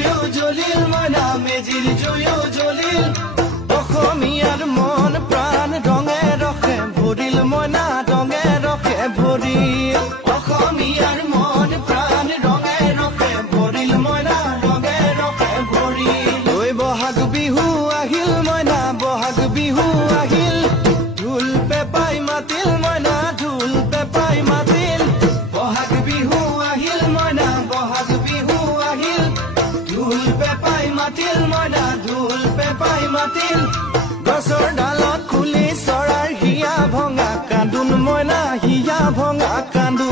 জুয়ো জ্বলিল মইনা মেজিৰ জুয়ো জ্বলিল অসমীয়াৰ মন প্ৰাণ ৰঙে ৰখে ভৰিল মইনা ৰঙে ৰখে ভৰিল অসমীয়াৰ মন প্ৰাণ ৰঙে ৰখে ভৰিল মইনা ৰঙে ৰখে ভৰিল ঐ বহাগ বিহু আহিল মইনা বহাগ বিহু আহিল ঢোল পেপাই মাতিল মইনা ঢোল পেপাই মাতিল বহাগ বিহু আহিল মইনা বহাগ বিহু আহিল ঢোল পেপাই মাতিল মইনা ঢোল পেপাই মাতিল গছৰ ডালত খুলি চৰাৰ হিয়া ভঙা কান্দোন মইনা হিয়া ভঙা কান্দোন